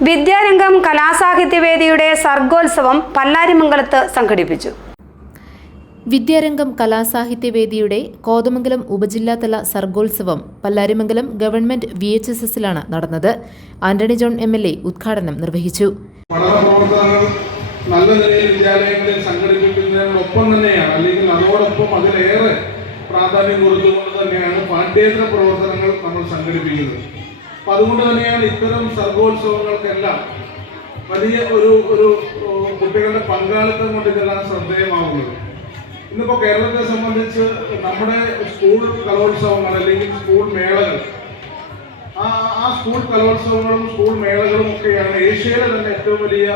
വിദ്യാരംഗം കലാസാഹിത്യവേദിയുടെ സർഗോത്സവം പല്ലാരിമംഗലത്ത് സംഘടിപ്പിച്ചു. വിദ്യാരംഗം കലാസാഹിത്യവേദിയുടെ കോതമംഗലം ഉപജില്ലാതല സർഗോത്സവം പല്ലാരിമംഗലം ഗവൺമെന്റ് VHSSലാണ് നടന്നത്. Antony John MLA ഉദ്ഘാടനം നിർവഹിച്ചു. നല്ല നിലയിൽ വിദ്യാലയങ്ങളിൽ സംഘടിപ്പിക്കുന്നതിനോടൊപ്പം തന്നെയാണ്, അല്ലെങ്കിൽ അതോടൊപ്പം അതിലേറെ പ്രാധാന്യം കൊടുത്തുകൊണ്ട് തന്നെയാണ് പാഠ്യേതര പ്രവർത്തനങ്ങൾ നമ്മൾ സംഘടിപ്പിക്കുന്നത്. അപ്പം അതുകൊണ്ട് തന്നെയാണ് ഇത്തരം സർഗോത്സവങ്ങൾക്കെല്ലാം വലിയ ഒരു കുട്ടികളുടെ പങ്കാളിത്തം കൊണ്ട് ഇതെല്ലാം ശ്രദ്ധേയമാവുന്നത്. ഇന്നിപ്പോൾ കേരളത്തെ സംബന്ധിച്ച് നമ്മുടെ സ്കൂൾ കലോത്സവങ്ങൾ അല്ലെങ്കിൽ സ്കൂൾ മേളകൾ, ആ സ്കൂൾ കലോത്സവങ്ങളും സ്കൂൾ മേളകളും ഒക്കെയാണ് ഏഷ്യയിലെ തന്നെ ഏറ്റവും വലിയ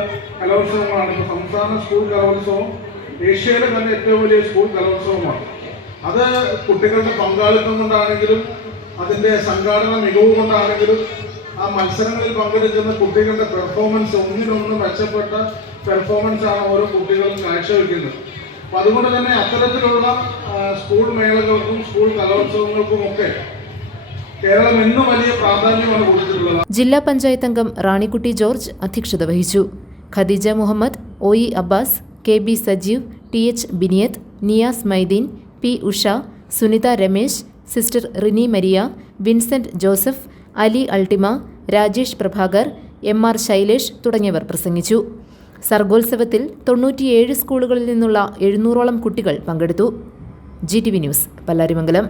കലോത്സവങ്ങളാണ്. ഇപ്പോൾ സംസ്ഥാന സ്കൂൾ കലോത്സവം ഏഷ്യയിലെ തന്നെ ഏറ്റവും വലിയ സ്കൂൾ കലോത്സവമാണ്. അത് കുട്ടികളുടെ പങ്കാളിത്തം കൊണ്ടാണെങ്കിലും അതിൻ്റെ സംഘാടന മികവ് കൊണ്ടാണെങ്കിലും ആ മത്സരങ്ങളിൽ പങ്കെടുക്കുന്ന കുട്ടികളുടെ പെർഫോമൻസ് ഒന്നിനൊന്ന് മെച്ചപ്പെട്ട പെർഫോമൻസാണ് ഓരോ കുട്ടികളും കാഴ്ചവെക്കുന്നത്. അപ്പം അതുകൊണ്ട് തന്നെ അത്തരത്തിലുള്ള സ്കൂൾ മേളകൾക്കും സ്കൂൾ കലോത്സവങ്ങൾക്കുമൊക്കെ കേരളം എന്നും വലിയ പ്രാധാന്യമാണ് കൊടുത്തിട്ടുള്ളത്. ജില്ലാ പഞ്ചായത്ത് അംഗം റാണിക്കുട്ടി ജോർജ് അധ്യക്ഷത വഹിച്ചു. Khadeeja Muhammad, OE Abbas, KB Sajeev, TH Biniyath, Niyas Maideen, P Usha, Sunitha Ramesh, sister Rini Maria, Vincent Joseph, Ali അൾട്ടിമ, രാജേഷ് പ്രഭാകർ, MR ശൈലേഷ് തുടങ്ങിയവർ പ്രസംഗിച്ചു. സർഗോത്സവത്തിൽ 97 സ്കൂളുകളിൽ നിന്നുള്ള 700ഓളം കുട്ടികൾ പങ്കെടുത്തു. GTV news, Pallarimangalam.